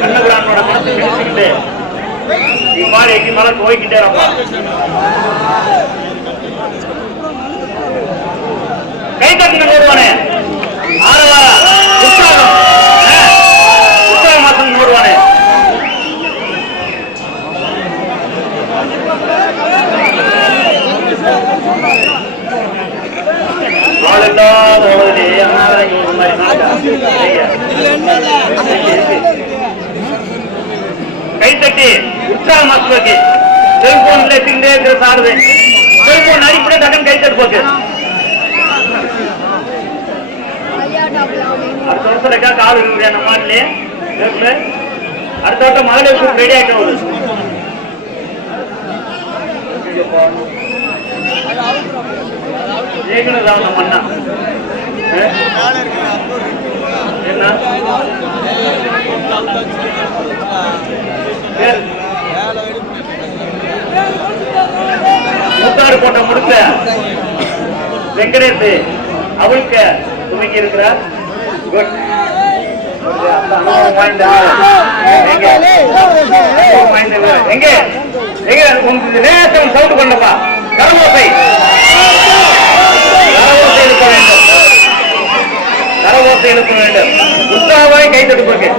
கண்ணகுடானோட மனசு பிடிச்சுக்கிட்டு இவ்வாறு எங்கி மேல போய்கிட்டே இருப்பா. கை தட்டுங்க ஓடுவானே ஆரவாரா உற்சாகம் மாசம் ஓடுவானே. ஆளில்லாத கை தட்டி உற்சாகம் மாசுக்கு செல்போன் பேசிக்கிட்டே இருக்கிற சாருது. செல்போன் அடிப்படை டக்குன்னு கை தட்டு போக்கு. அடுத்த வருஷம் ரெக்கா கால் இருக்கு நம்ம மாட்டிலே. அடுத்த வருஷம் மகளிர் ரெடி ஆகிட்டு வருது. நம்ம அண்ணா என்ன முத்தாறு போட்ட முடிச்ச வெங்கடேஷ் அவளுக்கு துணிக்கி இருக்கிறார். எங்க எங்க நேசம் சவுண்ட் கொண்டப்பா. கரவோசை எழுப்ப வேண்டும். கரவோசை எழுப்ப வேண்டும். உற்சாகமாய் கை தடுப்பது.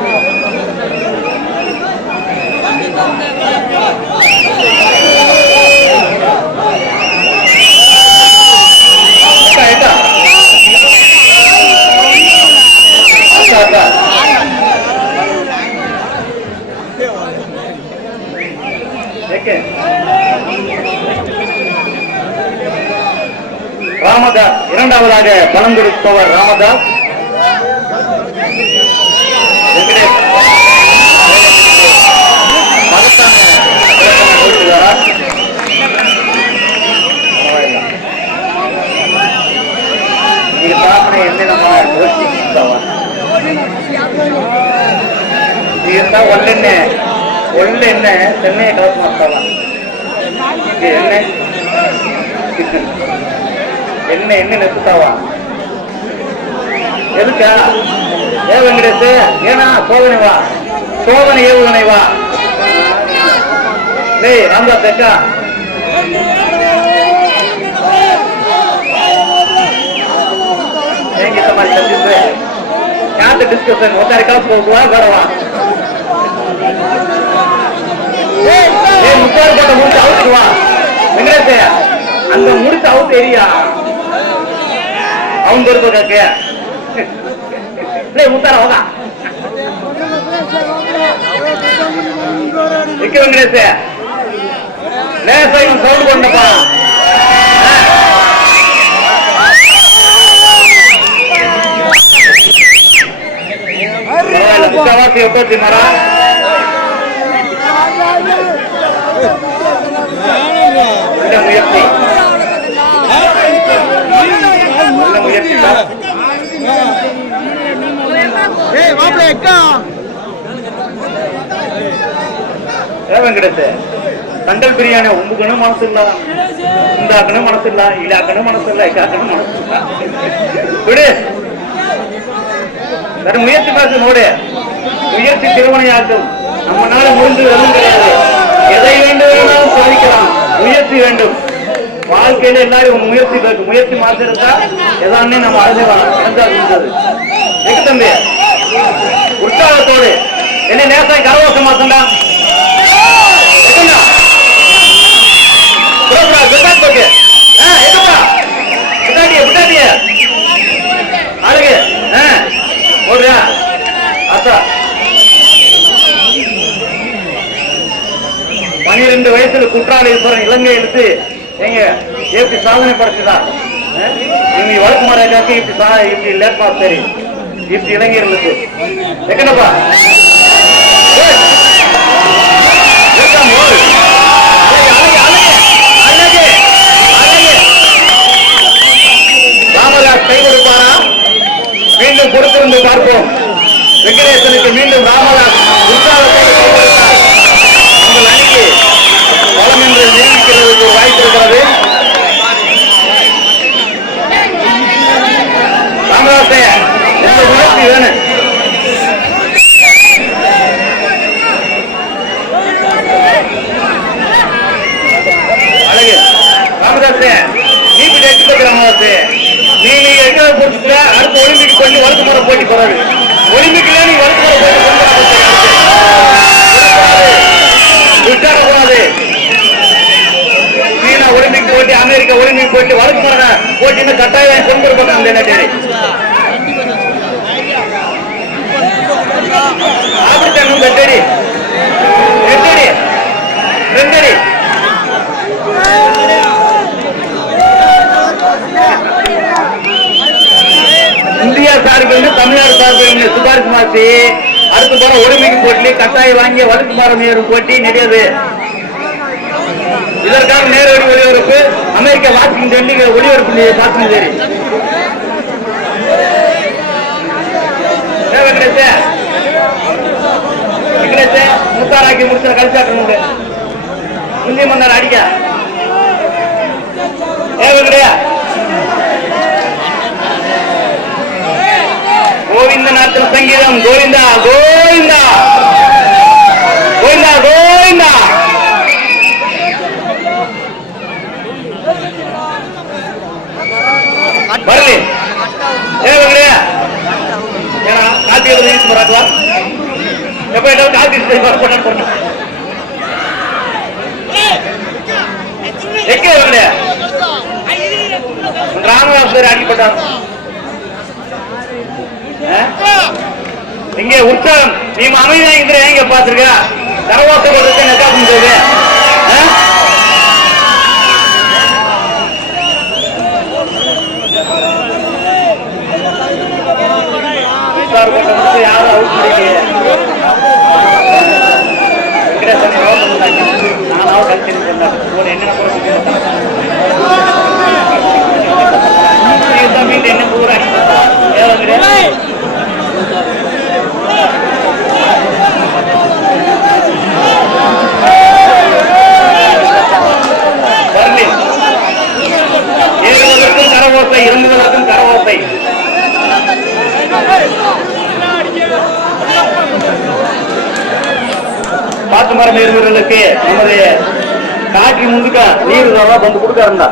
ராமதாஸ் இரண்டாவதாக பணம் கொடுப்பவர் ராமதாஸ். ಒಳ್ಳೆಣ್ಣೆ ಚೆನ್ನೈ ಕಲಸ್ ಮಾಡ್ತಾವ. ಎಣ್ಣೆ ನೆತ್ತಾವ. ಎದಕ್ಕ ಏ ವೆಂಕಟೇಶ್ ಏನ ಸೋದನೆವಾ ಸೋದನೆ ಏವುಗನೆವಾ ಲೇ ರಾಮದಾಸ್ ಬೆಕ್ಕ ಹೇಗಿತ್ತ ಮಾಡಿ ಕಲ್ತಿದ್ರೆ ಯಾತ ಡಿಸ್ಕಷನ್ ಒತ್ತಾರೆ ಕಾಸು ಹೋಗುವ ಬರವಾ. முத்தாறு போட்ட முடிச்சு அவுத்துவா வெங்கடேச அந்த முடிச்சு அவுத்து எரியா அவன் பொறுப்பு கேட்க முத்தார ಹೋಗ வெங்கடேச லேசா இவன் சவுண்ட் கொண்டப்பா. முக்காவாசி எப்போச்சு மரா வெங்கடேச தண்டல் பிரியாணி உம்புக்கணும் மனசு இல்ல, உண்டாக்கணும் மனசு இல்ல, இலாக்கணும் மனசு இல்ல, இக்காக்கணும் மனசு இல்ல. விடு வேற முயற்சி பார்த்து நோடு. முயற்சி திருமணையாக்கும். நம்ம நாடு முடிந்து கிடையாது. எதை வேண்டும் சாதிக்கலாம். முயற்சி வேண்டும். வாழ்க்கையில எல்லாரும் முயற்சி இருக்கு. முயற்சி மாத்திருந்தா எதானே நம்ம அழைஞ்சது எங்க தம்பி உற்சாகத்தோடு என்ன நேசாய் கரவாசம் மாத்தண்டா அழகு ஓடுறியா அத்தா 12 வயசுல குற்றாலீஸ்வரன் இலங்கை எடுத்து எங்க எப்படி சாதனை படைச்சுதா இவங்க வழக்கு மாறாக்காக்க இப்படி லேட் பாஸ் சரி இப்படி இளைஞர் இருக்கு எங்கப்பா ராமதாஸ் கை கொடுப்பாரா? மீண்டும் கொடுத்திருந்து பார்ப்போம். வெங்கடேசனுக்கு மீண்டும் ராமதாஸ் உற்சாகத்தோடு கை கொடுத்தார். உங்கள் அணிக்கு பலம் என்று நிரூபிக்கிறதுக்கு வாய்ப்பு இருக்கிறது. முயற்சி வேணும். அழகு ராமதாஸ் நீ ராமதாஸ் நீங்க எங்க போட்டு அடுத்த ஒலிம்பிக் பண்ணி வழக்கு முறை போட்டி போறாரு. ஒலிம்பிக்ல நீ வழக்கு முறை போட்டி விட்டாடக்கூடாது. சீனா ஒலிம்பிக் போட்டி, அமெரிக்கா ஒலிம்பிக் போட்டி, வழக்கு முறை போட்டின்னு கட்டாயம் கொண்டு வரப்பட்ட அந்த நேரடி அப்படித்தான் ரெண்டடி ரெண்டடி ரெண்டடி இந்தியா சார்பில் தமிழ்நாடு சார்பில் சிபாரிசு மாற்றி அடுத்து போற ஒலிம்பிக் போட்டி கட்டாயம் வாங்கிய வழக்குமாறு நேரும் போட்டி நிறையது. இதற்காக நேரடி ஒளிபரப்பு அமெரிக்கா வாஷிங்டன் ஒளிபரப்பு பார்க்கணும். சரி முத்தாராக்கி முடிச்ச கழிச்சாட்டு இந்திய மன்னர் அடிக்க கிடையா கோவிந்த நாட்டில் சங்கீதம் கோவிந்தா கோவிந்தா கோவிந்தா கோவிந்தா. வரல கிடையா ஏன்னா காப்பி யூஸ் பண்ணா எப்ப காப்பி போட்ட ராமதாஸ் அடிப்பட்டார். இங்க உற்சாகம் நீ அமைதியா எங்க பாத்துருக்க கரவாச நெக்காசு யாரும் அவுட் பண்ணிக்க நானாவது கழிச்சு என்ன என்ன பூரா ஏறுவதற்கும் கரவோசை இறங்குவதற்கும் கரவோசை. பாட்டு மரம் ஏறுவர்களுக்கு நமது காட்சி முந்துக்க நீர் வந்து கொடுக்க இருந்தா